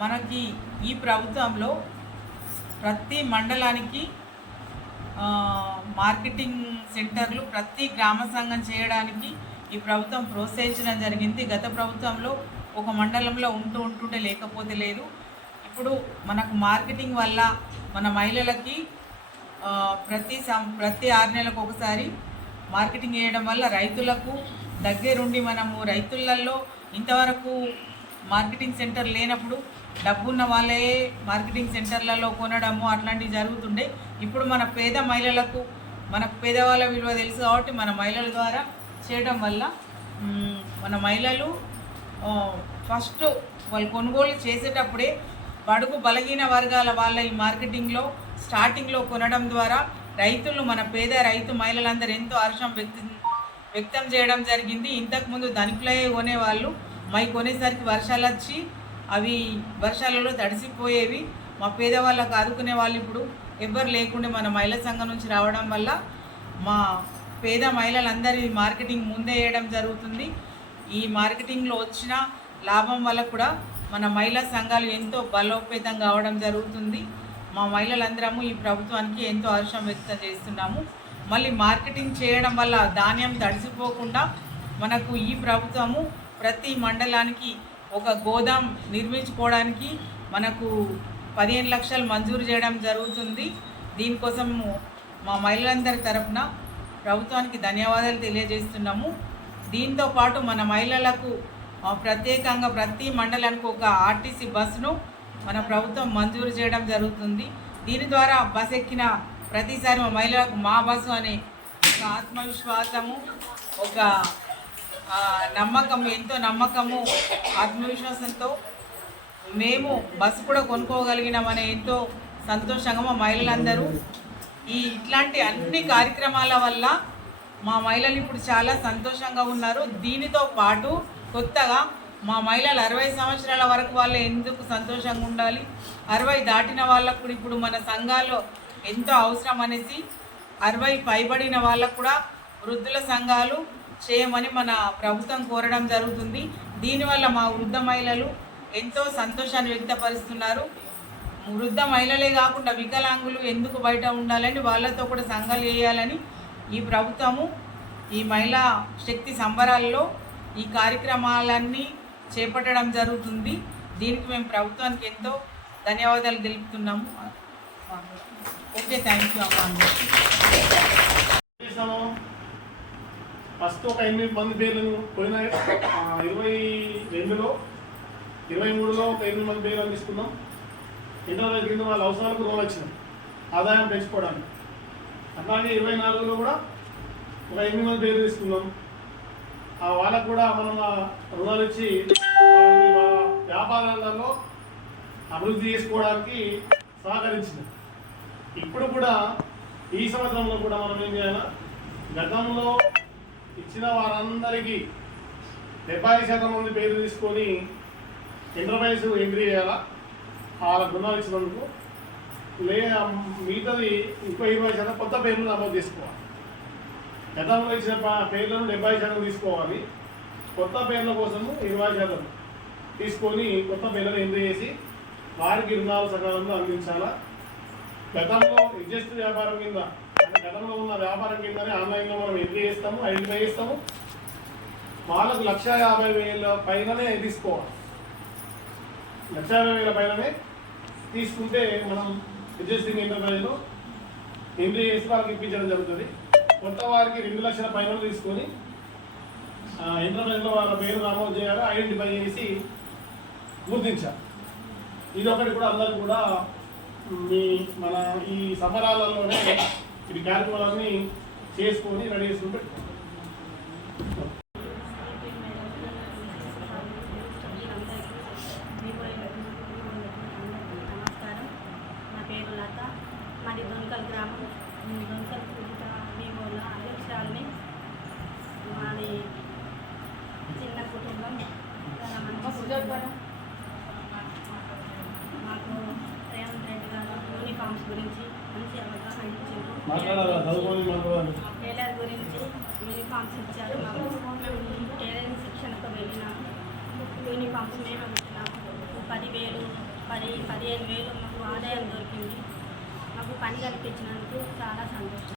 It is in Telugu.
మనకి ఈ ప్రభుత్వంలో ప్రతి మండలానికి మార్కెటింగ్ సెంటర్లు ప్రతి గ్రామ సంఘం చేయడానికి ఈ ప్రభుత్వం ప్రోత్సహించడం జరిగింది. గత ప్రభుత్వంలో ఒక మండలంలో ఉంటుంటే లేకపోతే లేదు. ఇప్పుడు మనకు మార్కెటింగ్ వల్ల మన మహిళలకి ప్రతి 6 నెలలకు ఒకసారి మార్కెటింగ్ చేయడం వల్ల రైతులకు దగ్గరుండి మనము రైతులలో ఇంతవరకు మార్కెటింగ్ సెంటర్ లేనప్పుడు డబ్బున్న వాళ్ళే మార్కెటింగ్ సెంటర్లలో కొనడము అట్లాంటివి జరుగుతుండే. ఇప్పుడు మన పేద మహిళలకు మనకు పేదవాళ్ళ విలువ తెలుసు కాబట్టి మన మహిళల ద్వారా చేయడం వల్ల మన మహిళలు ఫస్ట్ వాళ్ళు కొనుగోలు చేసేటప్పుడే బడుగు బలహీన వర్గాల వాళ్ళ ఈ మార్కెటింగ్లో స్టార్టింగ్లో కొనడం ద్వారా రైతులు మన పేద రైతు మహిళలందరూ ఎంతో హర్షం వ్యక్తం చేయడం జరిగింది. ఇంతకుముందు ధనికులే కొనేవాళ్ళు, మై కొనేసరికి వర్షాలు వచ్చి అవి వర్షాలలో తడిసిపోయేవి. మా పేదవాళ్ళకు ఆదుకునే వాళ్ళు ఇప్పుడు ఎవ్వరు లేకుండా మన మహిళా సంఘం నుంచి రావడం వల్ల మా పేద మహిళలందరి మార్కెటింగ్ ముందే వేయడం జరుగుతుంది. ఈ మార్కెటింగ్లో వచ్చిన లాభం వల్ల కూడా మన మహిళా సంఘాలు ఎంతో బలోపేతం కావడం జరుగుతుంది. మా మహిళలందరము ఈ ప్రభుత్వానికి ఎంతో హర్షం వ్యక్తం చేస్తున్నాము. మళ్ళీ మార్కెటింగ్ చేయడం వల్ల ధాన్యం తడిసిపోకుండా మనకు ఈ ప్రభుత్వము ప్రతి మండలానికి ఒక గోదాం నిర్మించుకోవడానికి మనకు 15 లక్షలు మంజూరు చేయడం జరుగుతుంది. దీనికోసం మా మహిళలందరి తరఫున ప్రభుత్వానికి ధన్యవాదాలు తెలియజేస్తున్నాము. దీంతో పాటు మన మహిళలకు ప్రత్యేకంగా ప్రతి మండలానికి ఒక ఆర్టీసీ బస్సును మన ప్రభుత్వం మంజూరు చేయడం జరుగుతుంది. దీని ద్వారా బస్ ఎక్కిన ప్రతిసారి మా మహిళలకు మా బస్సు అనే ఒక ఆత్మవిశ్వాసము, ఒక నమ్మకము, ఎంతో నమ్మకము ఆత్మవిశ్వాసంతో మేము బస్సు కూడా కొనుక్కోగలిగినామనే ఎంతో సంతోషంగా మా మహిళలందరూ ఇట్లాంటి అన్ని కార్యక్రమాల వల్ల మా మహిళలు ఇప్పుడు చాలా సంతోషంగా ఉన్నారు. దీనితో పాటు కొత్తగా మా మహిళలు 60 సంవత్సరాల వరకు వాళ్ళు ఎందుకు సంతోషంగా ఉండాలి, 60 దాటిన వాళ్ళకు కూడా ఇప్పుడు మన సంఘాల్లో ఎంతో అవసరం అనేసి 60 పైబడిన వాళ్ళకు కూడా వృద్ధుల సంఘాలు చేయమని మన ప్రభుత్వం కోరడం జరుగుతుంది. దీనివల్ల మా వృద్ధ మహిళలు ఎంతో సంతోషాన్ని వ్యక్తపరుస్తున్నారు. వృద్ధ మహిళలే కాకుండా వికలాంగులు ఎందుకు బయట ఉండాలని వాళ్ళతో కూడా సంఘాలు వేయాలని ఈ ప్రభుత్వము ఈ మహిళా శక్తి సంబరాల్లో ఈ కార్యక్రమాలన్నీ చేపట్టడం జరుగుతుంది. దీనికి మేము ప్రభుత్వానికి ఎంతో ధన్యవాదాలు తెలుపుతున్నాము. ఓకే, థ్యాంక్ యూ అమ్మా. ఫస్ట్ ఒక 8 మంది పేర్లను పోయిన 22లో 23లో ఒక 8 మంది పేర్లను తీసుకున్నాం. ఇంటర్వ్యూ కింద వాళ్ళ అవసరాలకు రుణాలు వచ్చినాం ఆదాయం పెంచుకోవడానికి. అట్లాగే 24లో కూడా ఒక 8 మంది పేర్లు తీసుకున్నాం. వాళ్ళకు కూడా మనం రుణాలు ఇచ్చి వ్యాపారాలలో అభివృద్ధి చేసుకోవడానికి సహకరించినాం. ఇప్పుడు కూడా ఈ సంవత్సరంలో కూడా మనం ఏం చేయాలి, గతంలో ఇచ్చిన వారందరికీ 70% మంది పేర్లు తీసుకొని ఎంటర్ప్రైజ్ ఎంట్రీ చేయాలా వాళ్ళ రుణాలు ఇచ్చినందుకు. మిగతాది ఇంకో 20% కొత్త పేర్లు నమోదు చేసుకోవాలి. గతంలో ఇచ్చిన పేర్లను 70% తీసుకోవాలి. కొత్త పేర్ల కోసము 20% తీసుకొని కొత్త పేర్లను ఎంట్రీ చేసి వారికి రుణాలు సకాలంలో అందించాలా. గతంలో రిజిస్టర్ వ్యాపారం కింద గతంలో ఉన్న వ్యాపారం కిందనే ఆన్లైన్లో మనం ఎంట్రీ చేస్తాము, ఐడెంటిఫై చేస్తాము. వాళ్ళకు 1,50,000 పైననే తీసుకోవాలి. 1,50,000 పైననే తీసుకుంటే మనం రిజిస్టరింగ్ ఎంటర్ప్రైజ్లో ఎంట్రీ చేసి వాళ్ళకి ఇప్పించడం జరుగుతుంది. కొత్త వారికి 2 లక్షల పైన తీసుకొని ఎంటర్ప్రైజ్లో వాళ్ళ పేరు నమోదు చేయాలి, ఐడెంటిఫై చేసి గుర్తించాలి. ఇది ఒకటి కూడా అందరూ కూడా మన ఈ సంబరాలలోనే ఇది కార్యక్రమాలన్నీ చేసుకొని రెడీ చేసుకుని పెట్టుకోండి. నమస్కారం, నా పేరు లత. మాది దొంకల్ గ్రామం. దొంకల్ మీమోల అధ్యక్షురాలని. మాది చిన్న కుటుంబం. మాకు రేవంత్ రెడ్డి గారు యూనిఫామ్స్ గురించి మంచి అవగాహన ఇచ్చారు. టైలర్ గురించి యూనిఫామ్స్ ఇచ్చారు. మేము టైలరింగ్ శిక్షణకు వెళ్ళినాము. యూనిఫామ్స్ మేము కుట్టినాము. 10,000 15,000 మాకు ఆదాయం దొరికింది. మాకు పని కల్పించినందుకు చాలా సంతోషం.